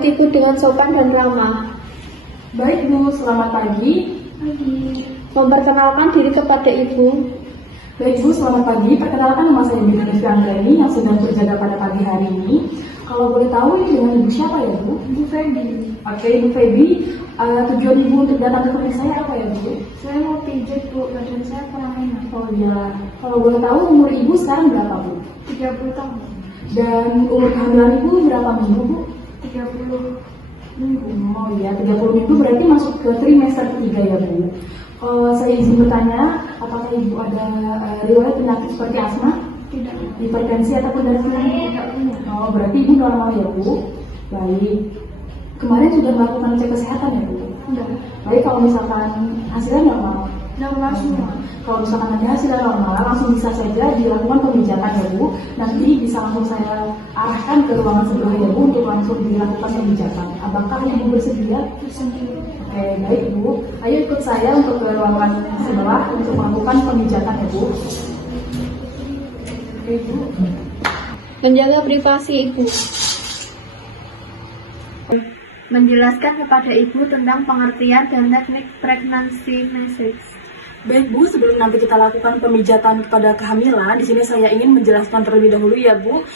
menyambut ibu dengan sopan dan ramah. Baik Bu, selamat pagi. Pagi. Memperkenalkan diri kepada ibu. Baik Bu, selamat pagi. Perkenalkan nama saya Binti Anggreni yang sedang berjaga pada pagi hari ini. Kalau boleh tahu ini dengan Ibu siapa ya Bu? Ibu Febi. Oke, Ibu Febi. Tujuan Ibu untuk datang ke klinik saya apa ya Bu? Saya mau pijat Bu, badan saya kurang enak. Oh iya. Kalau boleh tahu umur Ibu sekarang berapa Bu? 30 tahun. Dan umur kehamilan Ibu berapa minggu Bu? 30 minggu. Oh iya, 30 minggu berarti masuk ke trimester ketiga ya Bu. Saya izin bertanya, apakah Ibu ada riwayat penyakit seperti asma? Tidak. Hipertensi ataupun darah tinggi? Tidak punya. Oh, berarti Ibu normal ya Bu? Baik. Kemarin sudah melakukan cek kesehatan ya Bu? Tidak. Baik, kalau misalkan hasilnya normal. Normal semua. Kalau misalkan ada hasilnya normal, langsung bisa saja dilakukan pemijatan ya Bu. Nanti bisa langsung saya arahkan ke ruangan sebelah ya Bu untuk langsung dilakukan pemijatan. Apakah Ibu bersedia? Bersedia. Oke, baik Bu. Ayo ikut saya untuk ke ruangan sebelah untuk melakukan pemijatan ya Bu. Oke Bu. Menjaga privasi ibu. Menjelaskan kepada ibu tentang pengertian dan teknik pregnancy message. Baik Bu, sebelum nanti kita lakukan pemijatan kepada kehamilan, di sini saya ingin menjelaskan terlebih dahulu ya Bu,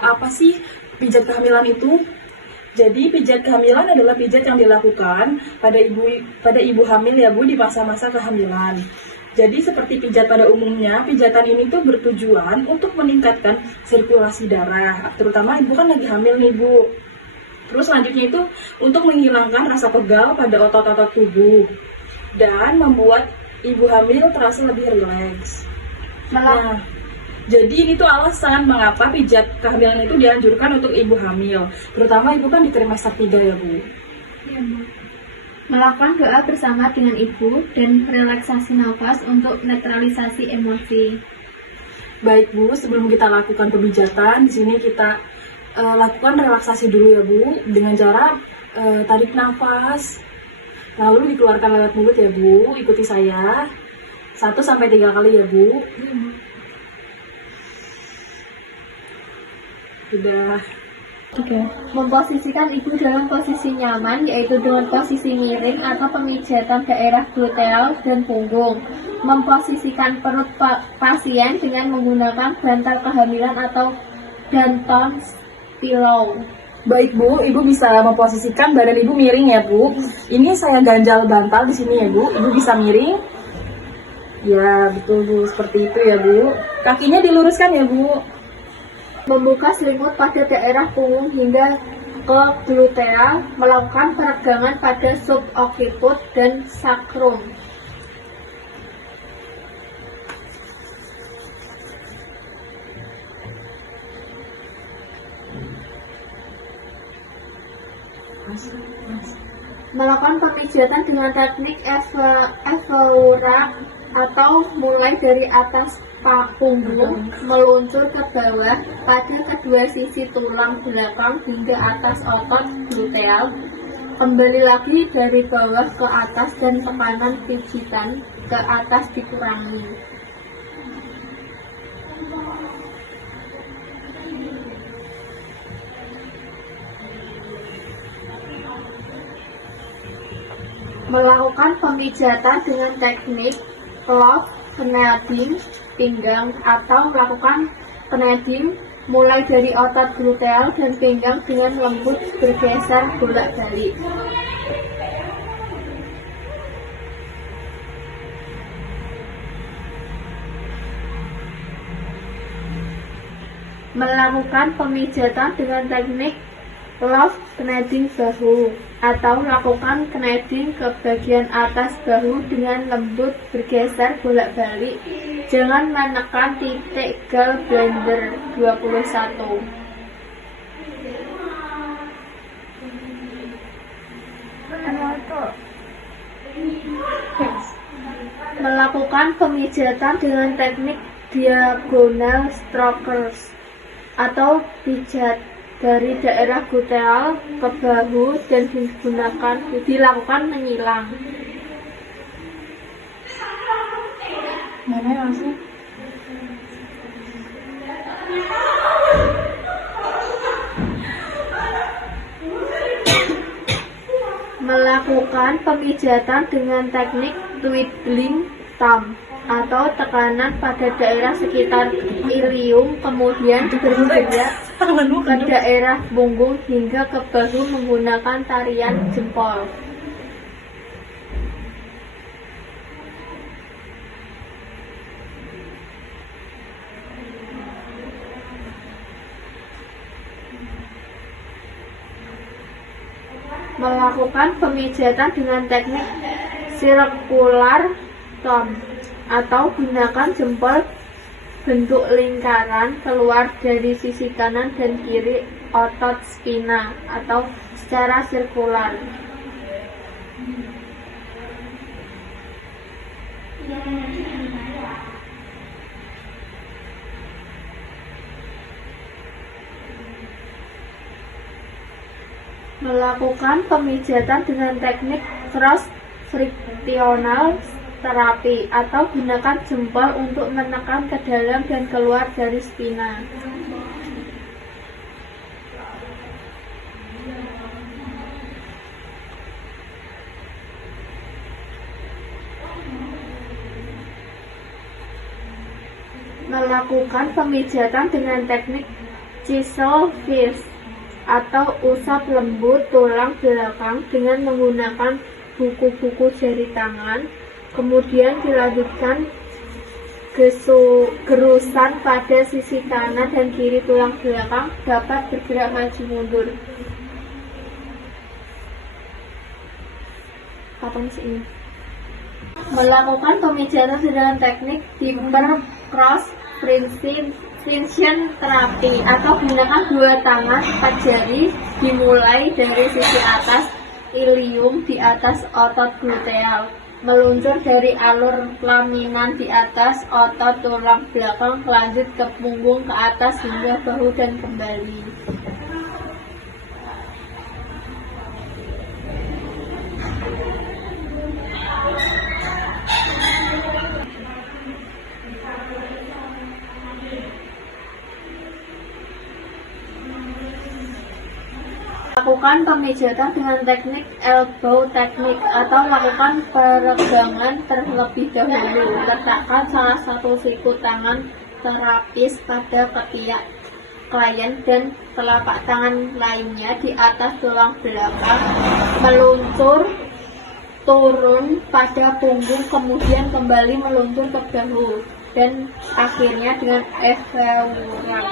apa sih pijat kehamilan itu? Jadi pijat kehamilan adalah pijat yang dilakukan pada ibu hamil ya Bu di masa-masa kehamilan. Jadi seperti pijat pada umumnya, pijatan ini tuh bertujuan untuk meningkatkan sirkulasi darah, terutama ibu kan lagi hamil nih Bu. Terus selanjutnya itu untuk menghilangkan rasa pegal pada otot-otot tubuh dan membuat ibu hamil terasa lebih rileks. Nah, jadi ini tuh alasan mengapa pijat kehamilan itu dianjurkan untuk ibu hamil, terutama ibu kan di trimester 3 ya Bu. Ya, Bu. Melakukan doa bersama dengan ibu dan relaksasi nafas untuk netralisasi emosi. Baik Bu, sebelum kita lakukan pemijatan, di sini kita lakukan relaksasi dulu ya Bu, dengan cara tarik nafas, lalu dikeluarkan lewat mulut ya Bu. Ikuti saya 1-3 kali ya Bu. Sudah. Oke. Memposisikan ibu dalam posisi nyaman, yaitu dengan posisi miring atau pemijatan daerah gluteal dan punggung. Memposisikan perut pasien dengan menggunakan bantal kehamilan atau Danton pillow. Baik Bu, Ibu bisa memposisikan badan Ibu miring ya Bu. Ini saya ganjal bantal di sini ya Bu. Ibu bisa miring. Ya betul Bu, seperti itu ya Bu. Kakinya diluruskan ya Bu. Membuka selimut pada daerah punggung hingga ke gluteal, melakukan peregangan pada subocciput dan sacrum. Melakukan pemijatan dengan teknik Evoura atau mulai dari atas punggung meluncur ke bawah pada kedua sisi tulang belakang hingga atas otot gluteal, kembali lagi dari bawah ke atas dan tekanan pijitan ke atas dikurangi. Melakukan pemijatan dengan teknik clove kneading pinggang atau melakukan kneading mulai dari otot gluteal dan pinggang dengan lembut bergeser bolak-balik. Melakukan pemijatan dengan teknik clove kneading bahu atau lakukan kneading ke bagian atas bahu dengan lembut bergeser bolak-balik. Jangan menekan titik gallbladder 21. Melakukan pemijatan dengan teknik diagonal strokers atau pijat dari daerah gluteal ke bahu dan dilakukan menyilang. Mana langsung? Melakukan pemijatan dengan teknik twiddling thumb atau tekanan pada daerah sekitar ilium, kemudian bergerak ke daerah punggung hingga ke bahu menggunakan tarian jempol. Melakukan pemijatan dengan teknik circular thumb atau gunakan jempol bentuk lingkaran keluar dari sisi kanan dan kiri otot spina atau secara sirkular. Melakukan pemijatan dengan teknik cross frictional terapi atau gunakan jempol untuk menekan ke dalam dan keluar dari spina. Melakukan pemijatan dengan teknik chisel fist atau usap lembut tulang belakang dengan menggunakan buku-buku jari tangan, kemudian dilanjutkan gerusan pada sisi kanan dan kiri tulang belakang dapat bergerak maju mundur. Kapan sih ini? Melakukan pemijatan dengan teknik deeper cross friction terapi atau gunakan dua tangan 4 jari dimulai dari sisi atas ilium di atas otot gluteal, meluncur dari alur laminan di atas otot tulang belakang, lanjut ke punggung ke atas hingga bahu dan kembali. Lakukan pemijatan dengan teknik elbow technique atau lakukan peregangan terlebih dahulu. Letakkan salah satu siku tangan terapis pada ketiak klien dan telapak tangan lainnya di atas tulang belakang, meluncur turun pada punggung, kemudian kembali meluncur ke bahu, dan akhirnya dengan evaluat.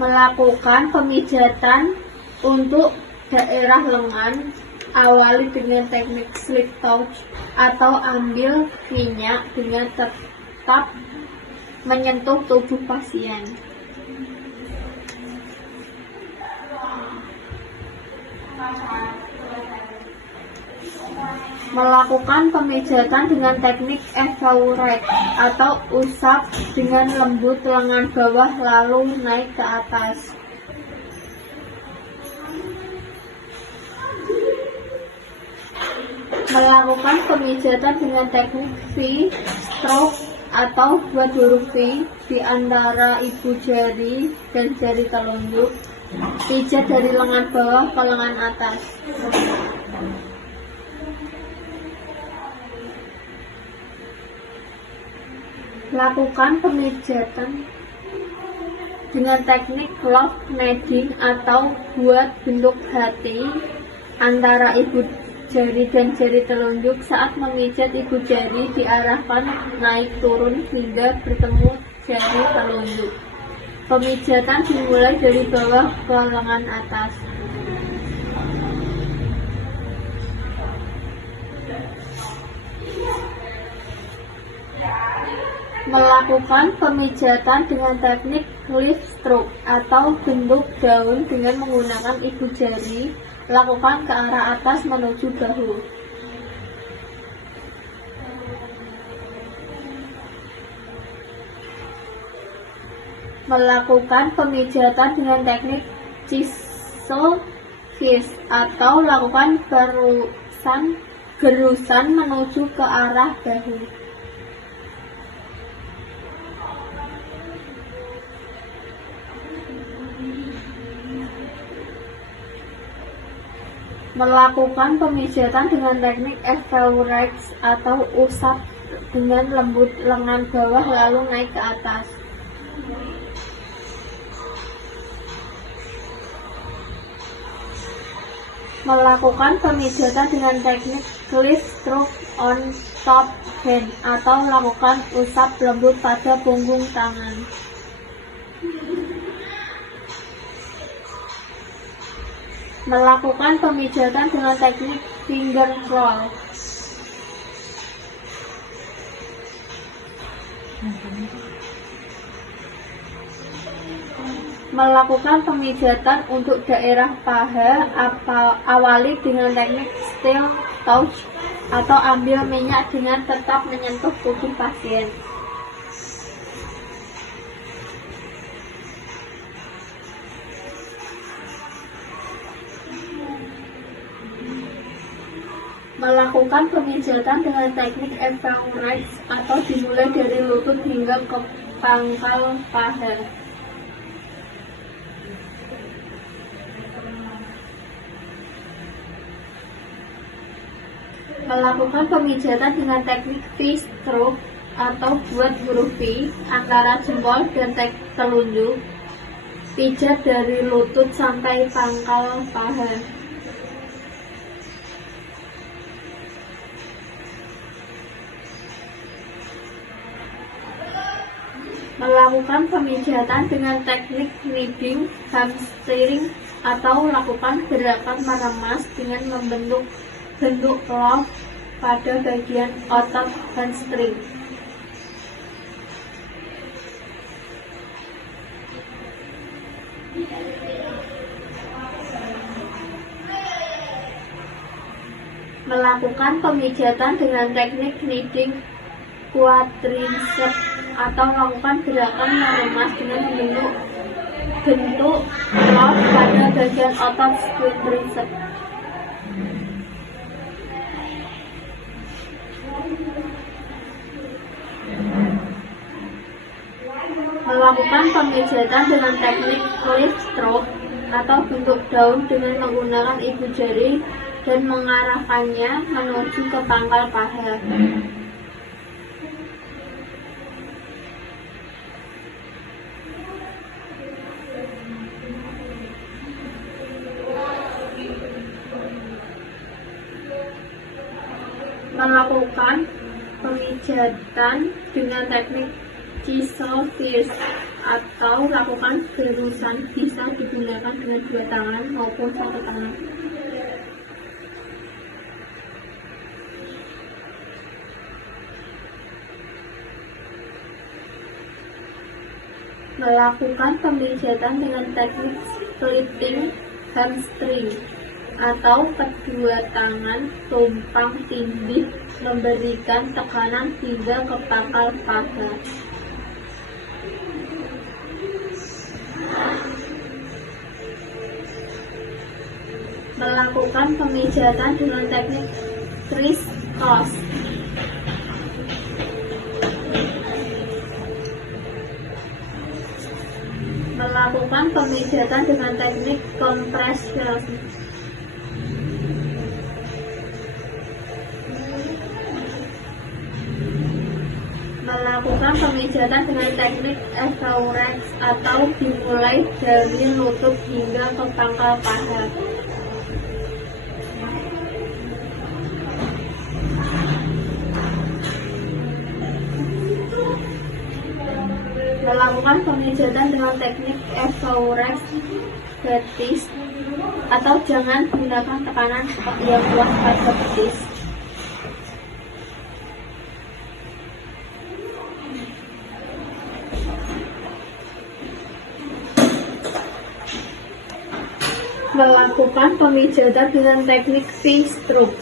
Melakukan pemijatan untuk daerah lengan, awali dengan teknik slip touch atau ambil minyak dengan tetap menyentuh tubuh pasien. Melakukan pemijatan dengan teknik evaluate atau usap dengan lembut lengan bawah lalu naik ke atas. Melakukan pemijatan dengan teknik V-stroke atau buat huruf V di antara ibu jari dan jari telunjuk. Pijat dari lengan bawah ke lengan atas. Lakukan pemijatan dengan teknik love kneading atau buat bentuk hati antara ibu jari dan jari telunjuk. Saat memijat, ibu jari diarahkan naik turun hingga bertemu jari telunjuk. Pemijatan dimulai dari bawah ke lengan atas. Melakukan pemijatan dengan teknik leaf stroke atau bentuk daun dengan menggunakan ibu jari, lakukan ke arah atas menuju bahu. Melakukan pemijatan dengan teknik chisel fist atau lakukan gerusan menuju ke arah bahu. Melakukan pemijatan dengan teknik Everrex atau usap dengan lembut lengan bawah lalu naik ke atas. Melakukan pemijatan dengan teknik cliff stroke on top hand atau lakukan usap lembut pada punggung tangan. Melakukan pemijatan dengan teknik finger roll. Melakukan pemijatan untuk daerah paha, awali dengan teknik steel touch atau ambil minyak dengan tetap menyentuh tubuh pasien. Melakukan pemijatan dengan teknik Everrex atau dimulai dari lutut hingga ke pangkal paha. Melakukan pemijatan dengan teknik V-stroke atau buat huruf V antara jempol dan telunjuk. Pijat dari lutut sampai pangkal paha. Melakukan pemijatan dengan teknik kneading hamstring atau lakukan gerakan meremas dengan membentuk bentuk glove pada bagian otot hamstring. Melakukan pemijatan dengan teknik kneading quadriceps atau lakukan gerakan meremas dengan membentuk glove pada bagian otot quadriceps. Melakukan pemijatan dengan teknik cliff stroke atau bentuk daun dengan menggunakan ibu jari dan mengarahkannya menuju ke pangkal paha. Melakukan pemijatan dengan teknik chisel pierce atau lakukan gerusan bisa digunakan dengan dua tangan maupun satu tangan. Melakukan pemijatan dengan teknik splitting hamstring atau kedua tangan tumpang tindih memberikan tekanan hingga ke pangkal paha. Melakukan pemijatan dengan teknik crisscross. Melakukan pemijatan dengan teknik compression. Melakukan pemijatan dengan teknik Everrex atau dimulai dari lutut hingga ke pangkal paha. Melakukan pemijatan dengan teknik Everrex betis atau jangan gunakan tekanan yang kuat pada betis. Melakukan pemijatan dengan teknik V-stroke.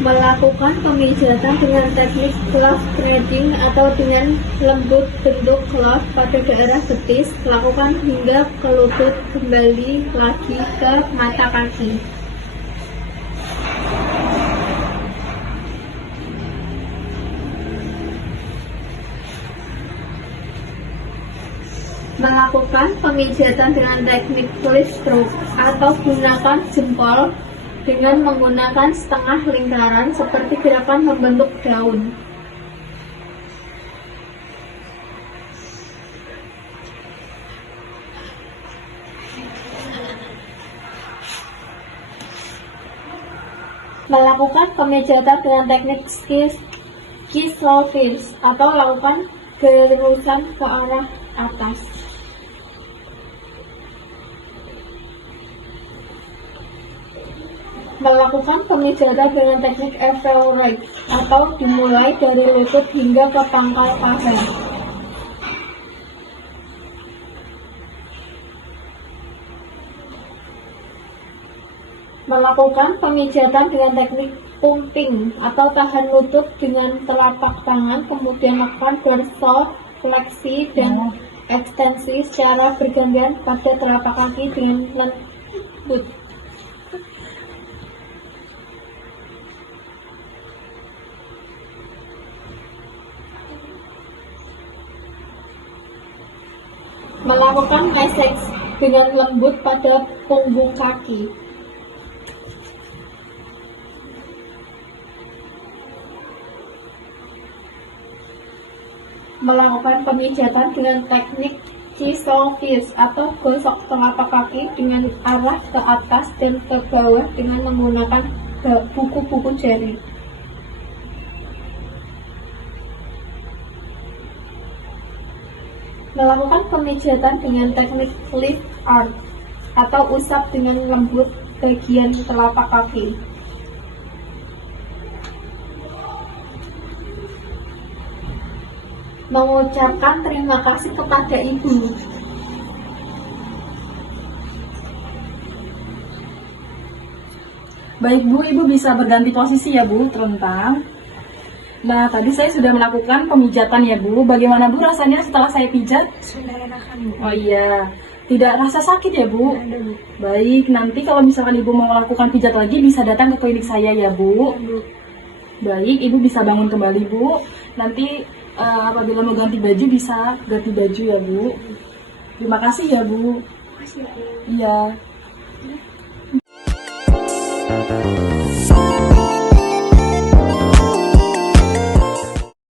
Melakukan pemijatan dengan teknik glove threading atau dengan lembut bentuk glove pada daerah betis, lakukan hingga ke lutut, kembali lagi ke mata kaki. Melakukan pemijatan dengan teknik flip stroke atau gunakan jempol dengan menggunakan setengah lingkaran seperti gerakan membentuk daun. Melakukan pemijatan dengan teknik kiss atau lakukan gerusan ke arah atas. Melakukan pemijatan dengan teknik Everett atau dimulai dari lutut hingga ke pangkal paha. Melakukan pemijatan dengan teknik pumping atau tahan lutut dengan telapak tangan, kemudian lakukan dorsofleksi dan ekstensi secara bergantian pada telapak kaki dengan lembut. Melakukan massage dengan lembut pada punggung kaki. Melakukan pemijatan dengan teknik Chisolfis atau gosok telapak kaki dengan arah ke atas dan ke bawah dengan menggunakan buku-buku jari. Melakukan pemijatan dengan teknik lift arch atau usap dengan lembut bagian telapak kaki. Mengucapkan terima kasih kepada ibu. Baik Bu, Ibu bisa berganti posisi ya Bu, terentang. Nah, tadi saya sudah melakukan pemijatan ya Bu. Bagaimana Bu rasanya setelah saya pijat? Sudah enakan, Bu. Oh iya, tidak rasa sakit ya Bu? Ada, Bu. Baik, nanti kalau misalkan Ibu mau melakukan pijat lagi bisa datang ke klinik saya ya Bu. Bu. Baik, Ibu bisa bangun kembali Bu. Nanti apabila mau ganti baju bisa ganti baju ya Bu. Terima kasih ya Bu. Terima kasih, Bu. Iya.